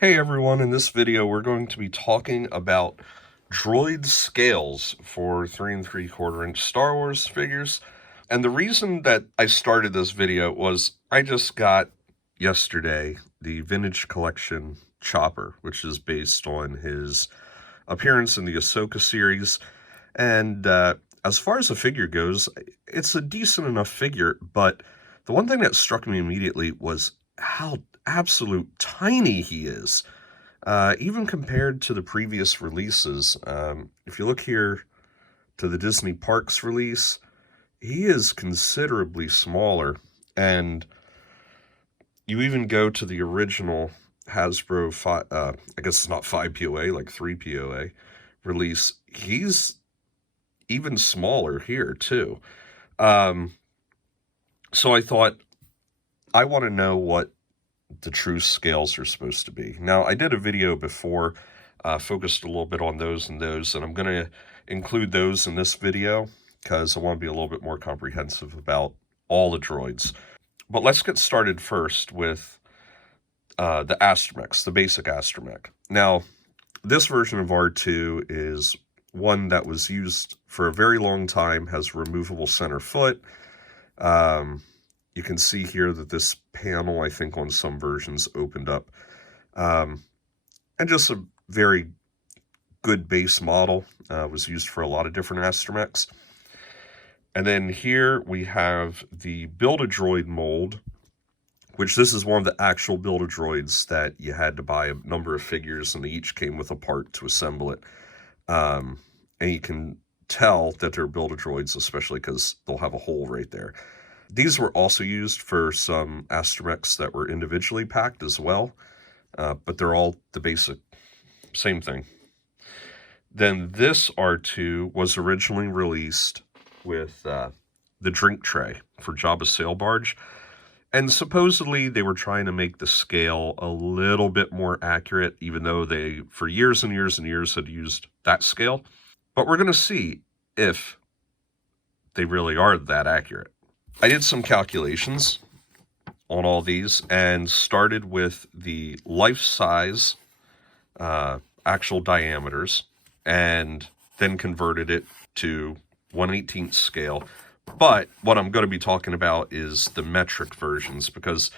Hey everyone, in this video we're going to be talking about droid scales for 3 3/4 inch Star Wars figures. And the reason that I started this video was I just got yesterday the Vintage Collection Chopper, which is based on his appearance in the Ahsoka series. And as far as the figure goes, it's a decent enough figure, but the one thing that struck me immediately was how absolute tiny he is. Even compared to the previous releases, if you look here to the Disney Parks release, he is considerably smaller. And you even go to the original Hasbro, I guess it's not 5 POA, like 3 POA release, he's even smaller here too. So I thought, I want to know what the true scales are supposed to be. Now, I did a video before, focused a little bit on those, and I'm going to include those in this video because I want to be a little bit more comprehensive about all the droids. But let's get started first with the Astromechs, the basic Astromech. Now, this version of R2 is one that was used for a very long time, has removable center foot. You can see here that this panel, I think on some versions, opened up. And just a very good base model, was used for a lot of different Astromechs. And then here we have the Build-A-Droid mold, which this is one of the actual Build-A-Droids that you had to buy a number of figures, and they each came with a part to assemble it. And you can tell that they're Build-A-Droids, especially because they'll have a hole right there. These were also used for some Astromechs that were individually packed as well, but they're all the basic same thing. Then this R2 was originally released with the drink tray for Jabba's sail barge, and supposedly they were trying to make the scale a little bit more accurate, even though they, for years and years and years, had used that scale. But we're going to see if they really are that accurate. I did some calculations on all these and started with the life-size actual diameters and then converted it to 1/18 scale. But what I'm going to be talking about is the metric versions, because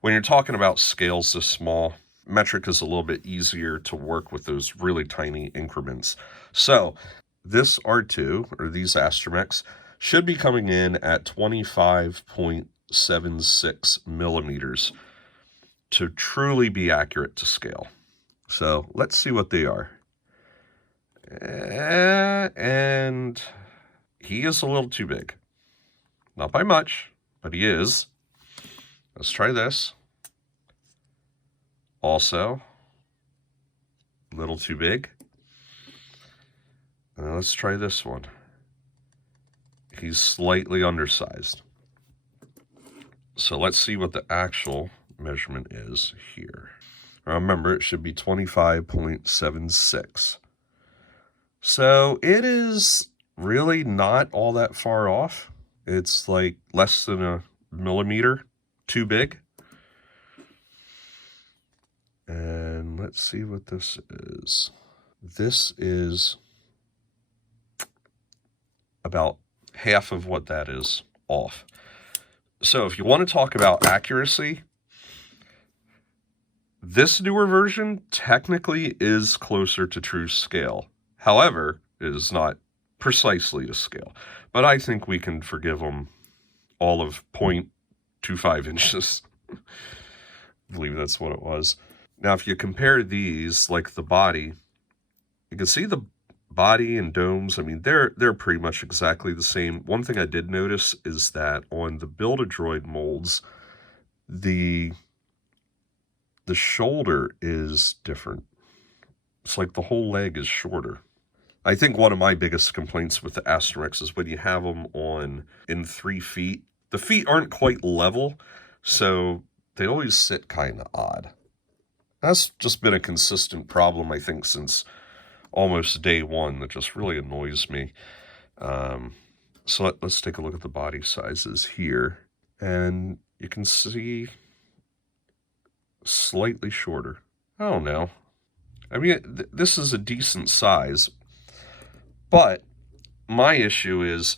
when you're talking about scales this small, metric is a little bit easier to work with those really tiny increments. So this R2, or these Astromechs, should be coming in at 25.76 millimeters to truly be accurate to scale. So let's see what they are. And he is a little too big. Not by much, but he is. Let's try this. Also, a little too big. Let's try this one. He's slightly undersized. So let's see what the actual measurement is here. Remember, it should be 25.76. So it is really not all that far off. It's like less than a millimeter too big. And let's see what this is. This is about half of what that is off. So if you want to talk about accuracy, this newer version technically is closer to true scale. However, it is not precisely to scale. But I think we can forgive them all of 0.25 inches. I believe that's what it was. Now, if you compare these, like the body, you can see the body and domes, I mean, they're pretty much exactly the same. One thing I did notice is that on the Build-A-Droid molds, the shoulder is different. It's like the whole leg is shorter. I think one of my biggest complaints with the Astromechs is when you have them in 3 feet, the feet aren't quite level, so they always sit kind of odd. That's just been a consistent problem, I think, since almost day one. That just really annoys me. So let's take a look at the body sizes here, and you can see slightly shorter. I don't know. I mean, this is a decent size, but my issue is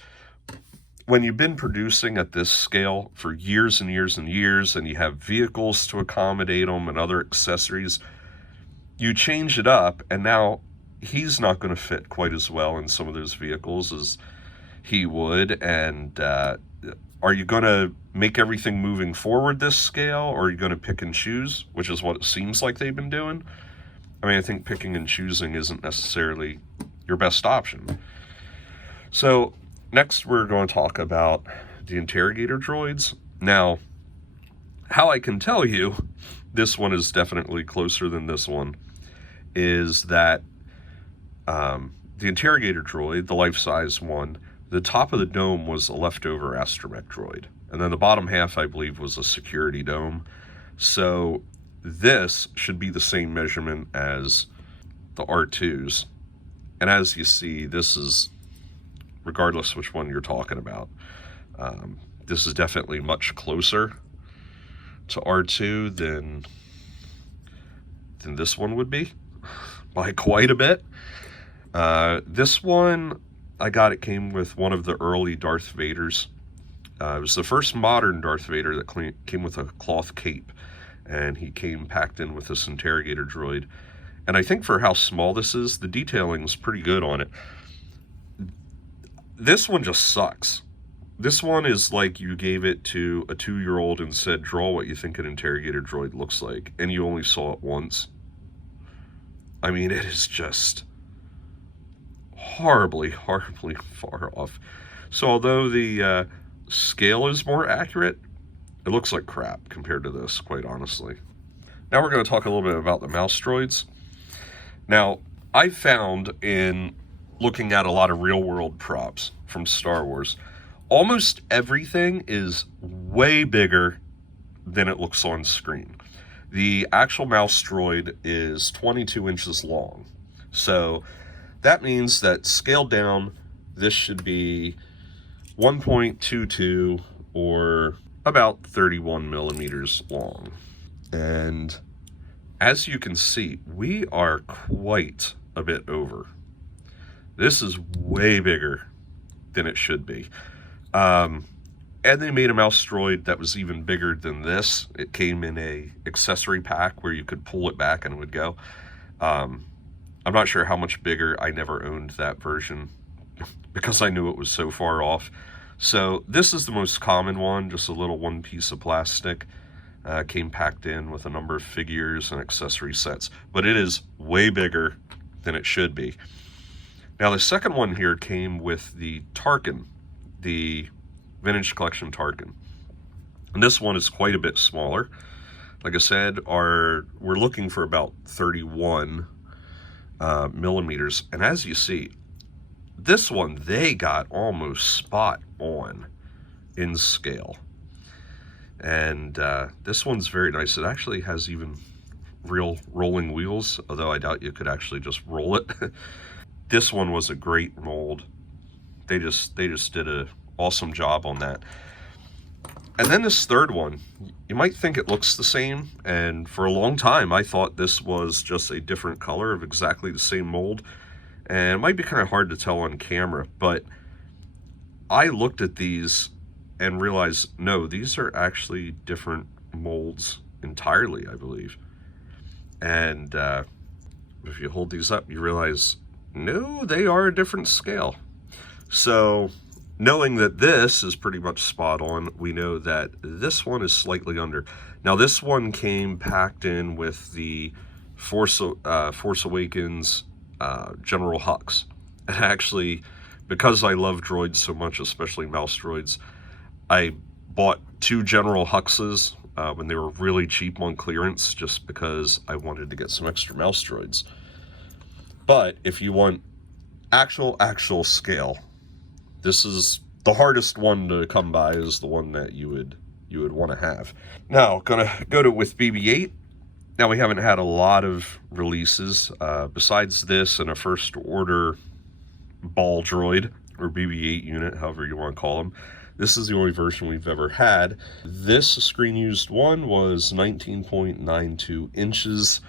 when you've been producing at this scale for years and years and years, and you have vehicles to accommodate them and other accessories, you change it up, and now he's not going to fit quite as well in some of those vehicles as he would. And are you going to make everything moving forward this scale, or are you going to pick and choose, which is what it seems like they've been doing? I mean, I think picking and choosing isn't necessarily your best option. So next we're going to talk about the Interrogator Droids. Now, how I can tell you this one is definitely closer than this one is that the Interrogator Droid, the life-size one, the top of the dome was a leftover astromech droid. And then the bottom half, I believe, was a security dome. So this should be the same measurement as the R2s. And as you see, this is, regardless which one you're talking about, this is definitely much closer to R2 than this one would be, by quite a bit. This one, it came with one of the early Darth Vaders. It was the first modern Darth Vader that came with a cloth cape, and he came packed in with this Interrogator droid. And I think for how small this is, the detailing is pretty good on it. This one just sucks. This one is like you gave it to a 2-year-old and said, draw what you think an Interrogator droid looks like, and you only saw it once. I mean, it is just horribly, horribly far off. So although the scale is more accurate, it looks like crap compared to this, quite honestly. Now we're going to talk a little bit about the mouse droids. Now, I found in looking at a lot of real-world props from Star Wars, almost everything is way bigger than it looks on screen. The actual mouse droid is 22 inches long. So that means that scaled down, this should be 1.22 or about 31 millimeters long. And as you can see, we are quite a bit over. This is way bigger than it should be. And they made a mouse droid that was even bigger than this. It came in a accessory pack where you could pull it back and it would go. I'm not sure how much bigger. I never owned that version because I knew it was so far off. So this is the most common one, just a little one piece of plastic. Came packed in with a number of figures and accessory sets, but it is way bigger than it should be. Now the second one here came with the Tarkin, the Vintage Collection Tarkin. And this one is quite a bit smaller. Like I said, we're looking for about 31 millimeters. And as you see, this one, they got almost spot on in scale. And this one's very nice. It actually has even real rolling wheels, although I doubt you could actually just roll it. This one was a great mold. They just did a awesome job on that. And then this third one, you might think it looks the same, and for a long time I thought this was just a different color of exactly the same mold, and it might be kind of hard to tell on camera, but I looked at these and realized, no, these are actually different molds entirely, I believe. And if you hold these up, you realize, no, they are a different scale. So knowing that this is pretty much spot on, we know that this one is slightly under. Now this one came packed in with the Force Awakens General Hux. And actually, because I love droids so much, especially mouse droids, I bought 2 General Huxes when they were really cheap on clearance, just because I wanted to get some extra mouse droids. But if you want actual scale, this is the hardest one to come by, is the one that you would want to have. Now, gonna go to with BB-8. Now, we haven't had a lot of releases besides this and a first order ball droid, or BB-8 unit, however you want to call them. This is the only version we've ever had. This screen used one was 19.92 inches.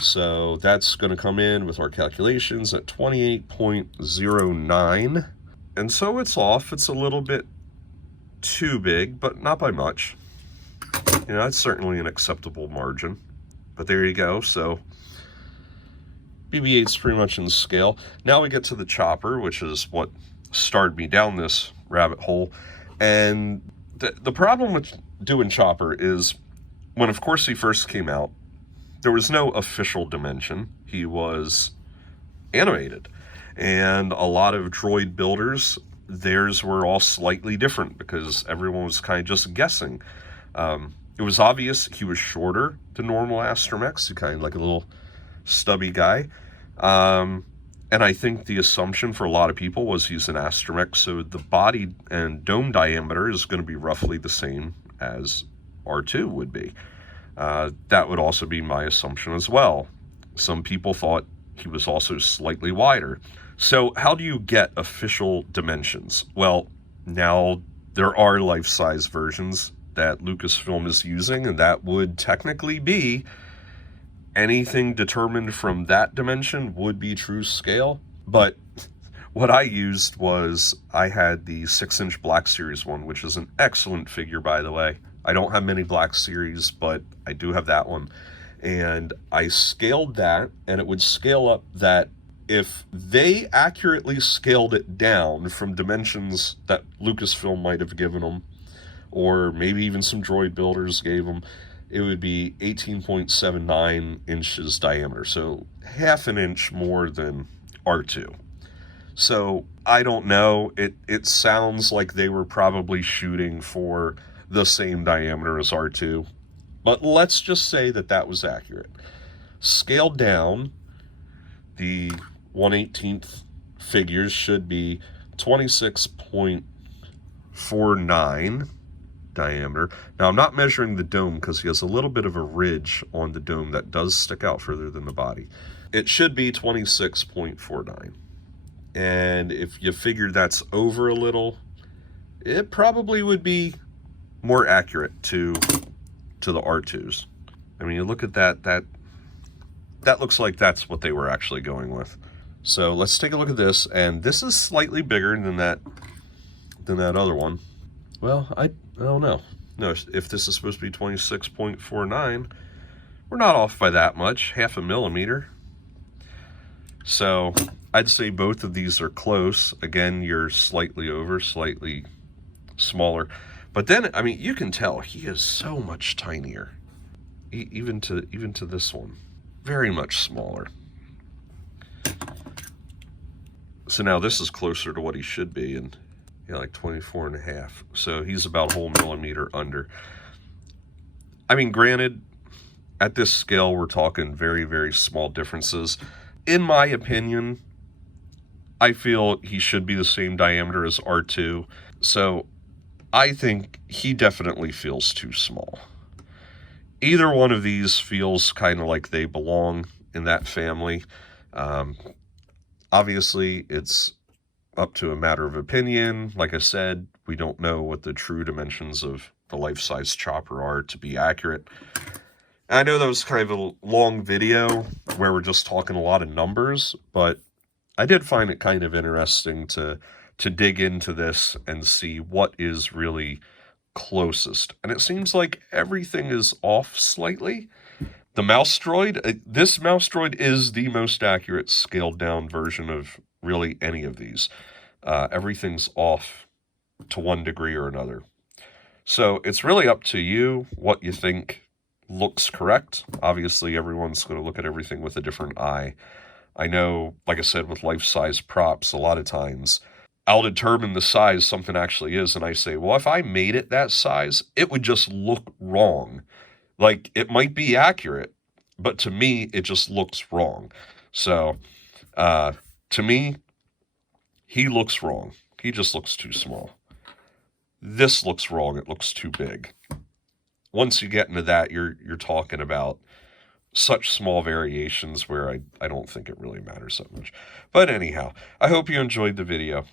So that's going to come in with our calculations at 28.09. And so it's off. It's a little bit too big, but not by much. You know, that's certainly an acceptable margin. But there you go. So BB-8's pretty much in scale. Now we get to the chopper, which is what started me down this rabbit hole. And the problem with doing chopper is when, of course, he first came out, there was no official dimension. He was animated. And a lot of droid builders, theirs were all slightly different because everyone was kind of just guessing. It was obvious he was shorter than normal astromechs, kind of like a little stubby guy. And I think the assumption for a lot of people was he's an astromech, so the body and dome diameter is going to be roughly the same as R2 would be. That would also be my assumption as well. Some people thought he was also slightly wider. So how do you get official dimensions? Well, now there are life-size versions that Lucasfilm is using, and that would technically be anything determined from that dimension would be true scale. But what I used was I had the 6-inch Black Series one, which is an excellent figure, by the way. I don't have many Black Series, but I do have that one. And I scaled that, and it would scale up that if they accurately scaled it down from dimensions that Lucasfilm might have given them, or maybe even some droid builders gave them, it would be 18.79 inches diameter, so half an inch more than R2. So I don't know, it sounds like they were probably shooting for the same diameter as R2, but let's just say that that was accurate. Scaled down, the 1/18th figures should be 26.49 diameter. Now, I'm not measuring the dome because he has a little bit of a ridge on the dome that does stick out further than the body. It should be 26.49. And if you figure that's over a little, it probably would be more accurate to the R2s. I mean, you look at that looks like that's what they were actually going with. So let's take a look at this, and this is slightly bigger than that other one. Well, I don't know. No, if this is supposed to be 26.49, we're not off by that much, half a millimeter. So I'd say both of these are close. Again, you're slightly over, slightly smaller. But then, I mean, you can tell he is so much tinier, even to this one. Very much smaller. So now this is closer to what he should be, and yeah, like 24.5. So he's about a whole millimeter under. I mean, granted, at this scale, we're talking very, very small differences. In my opinion, I feel he should be the same diameter as R2. So I think he definitely feels too small. Either one of these feels kind of like they belong in that family. Obviously, it's up to a matter of opinion. Like I said, we don't know what the true dimensions of the life-size chopper are to be accurate. I know that was kind of a long video where we're just talking a lot of numbers, but I did find it kind of interesting to dig into this and see what is really closest. And it seems like everything is off slightly. The mouse droid, this mouse droid is the most accurate scaled down version of really any of these. Everything's off to one degree or another. So it's really up to you what you think looks correct. Obviously, everyone's going to look at everything with a different eye. I know, like I said, with life-size props, a lot of times I'll determine the size something actually is, and I say, well, if I made it that size, it would just look wrong. Like, it might be accurate, but to me, it just looks wrong. So, to me, he looks wrong. He just looks too small. This looks wrong. It looks too big. Once you get into that, you're talking about such small variations where I don't think it really matters that much. But anyhow, I hope you enjoyed the video.